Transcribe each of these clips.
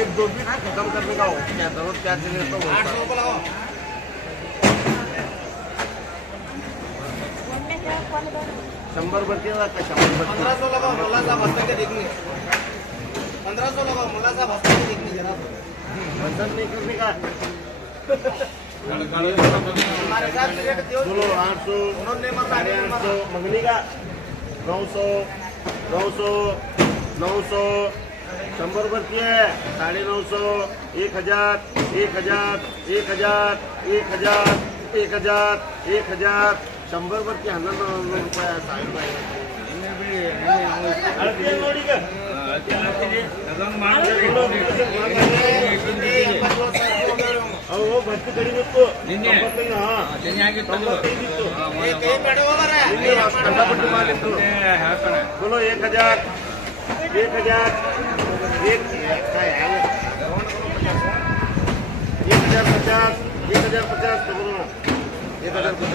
एक दो भी खत्म करने का हो क्या जरूरत क्या चले तो 800 रुपये लगाओ। 100 बचेगा का 1500 लगाओ मुल्ला साहब हंस के देखने 1500 लगाओ मुल्ला साहब हंस के देखने जरा बंधन नहीं करने का हमारे साथ रेट दो 800 उन्होंने 800 मंगनी का 900 900 900 100 रुपये 950 1000 1000 1000 1000 1000 1000 100 रुपये 11 रुपये साहेब ಭರ್ತಿ ಕಡಿಬೇಕು बोलो 1000 1000 1050 1050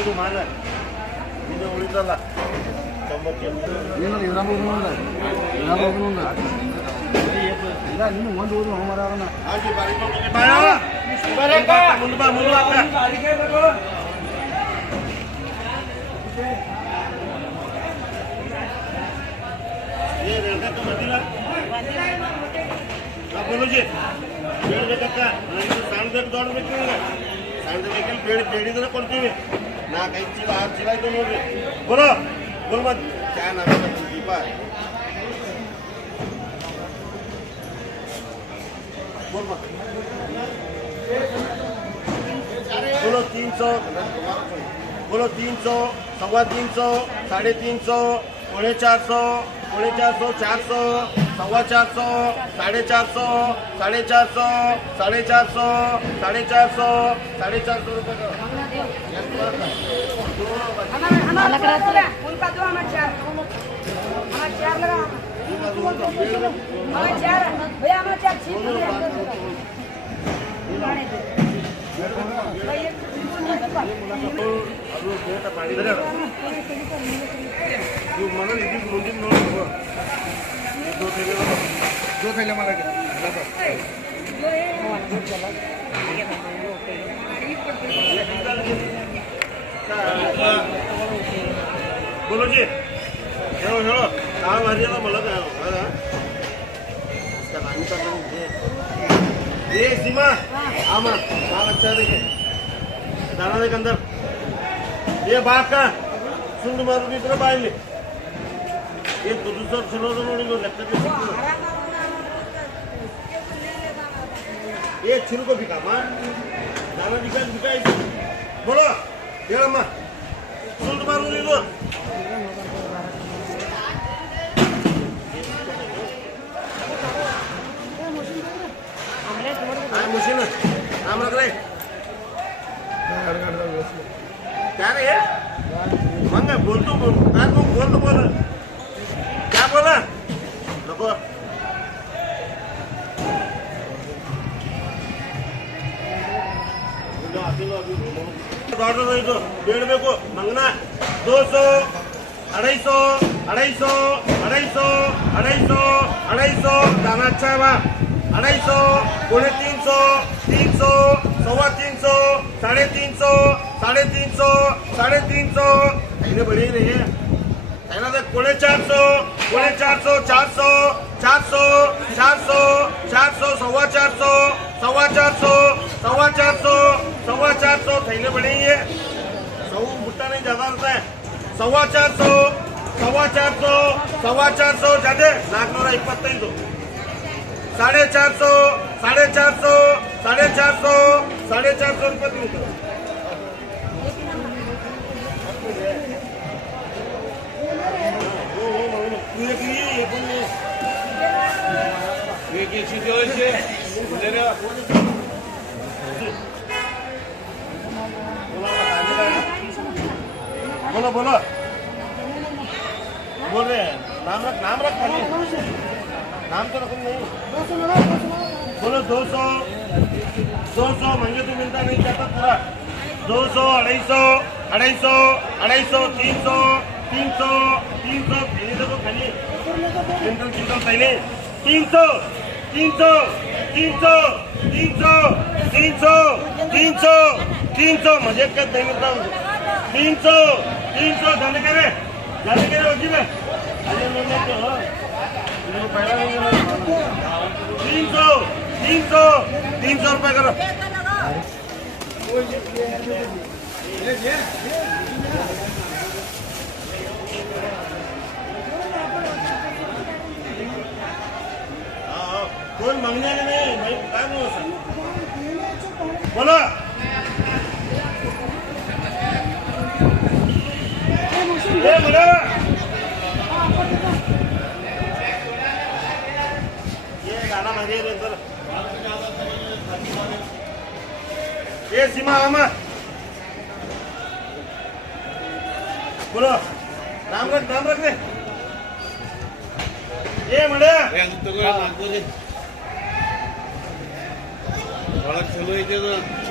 ಇದು ಮಾಲ ಇದು ಉಳಿದಲ್ಲ 90 ಏನು ಇರಾಮ ಹೋಗುವುದಿಲ್ಲ ಇರಾಮ ಹೋಗುವುದಿಲ್ಲ ಇಲ್ಲ ಇನ್ನು ಒಂದು ಹೋದ್ರು ಅವಮಾರನ ಆಂಟಿ ಬಾರಿ ಮುಂದೆ ಬಾ ಅಡಿಗೆ ಬೇಕು ಏ ರೇಖಾ तो ಮದಿಲ್ಲ बोलो जी ಹೇಳ್ಬೇಕಕ್ಕ ನಾನು ಸಾಂದಕ್ಕೆ ದೊಡ್ಡಬೇಕು ಸಾಂದಕ್ಕೆ ಬೇಡಿದ್ರೆ ಕೊಡ್ತೀವಿ 4-5 ಚೀಲ 6 ಚೀಲ ಇದು ನೋಡ್ರಿ बोलो बोल मत क्या नाम है दीपा बोल मत बोलो 300 बोलो 300 350 350 450 450 400 450 450 450 450 450 450 रुपये दो थैले मला बोलो जी हेलो हेलो काम आ रही है मला काय ये सीमा आमा माल अच्छा देखे दाना देख अंदर ये बाग का सुंद मारू की तरफ आएंगे ये तो दूसरा सुनो तो नोड़ी को लगता है ये छिल को बिका माँ दाना बिका बोलो ये अम्मा सुंद मारू की तो मशीन नाम रख रहे क्या रे मंगा बोल तो बोल क्या बोला नको ऑर्डर तो डेढ़ में को मंगना 200 250 दाना अच्छा है वहाँ 250 300 300 350 350 इन्हें बढ़ी नहीं है ना तो 400 400 400 400 400 400 450 थैले बढ़े है सौ भुट्टा नहीं ज्यादा रहता है 450 ज्यादा नाक नूरा 25 450 रुपये दूँ बोलो बोलो बोल रहे हैं नाम रख खाली नाम तो रखो नहीं बोलो 200 महंगे तो मिलता नहीं जाता पूरा 200 250 300 पहले देखो खाली क्विंटल पहले 300 मजे कर नहीं मिलता 300 जाने के रे होगी मैं अरे मैंने तो पहला 300 रुपये करो कोई मंगने नहीं भाई क्या बोलो ये गाना मजे ये सीमा आमा बोलो नाम रख दे ये मड़े ओळख चालू आहे त्याचं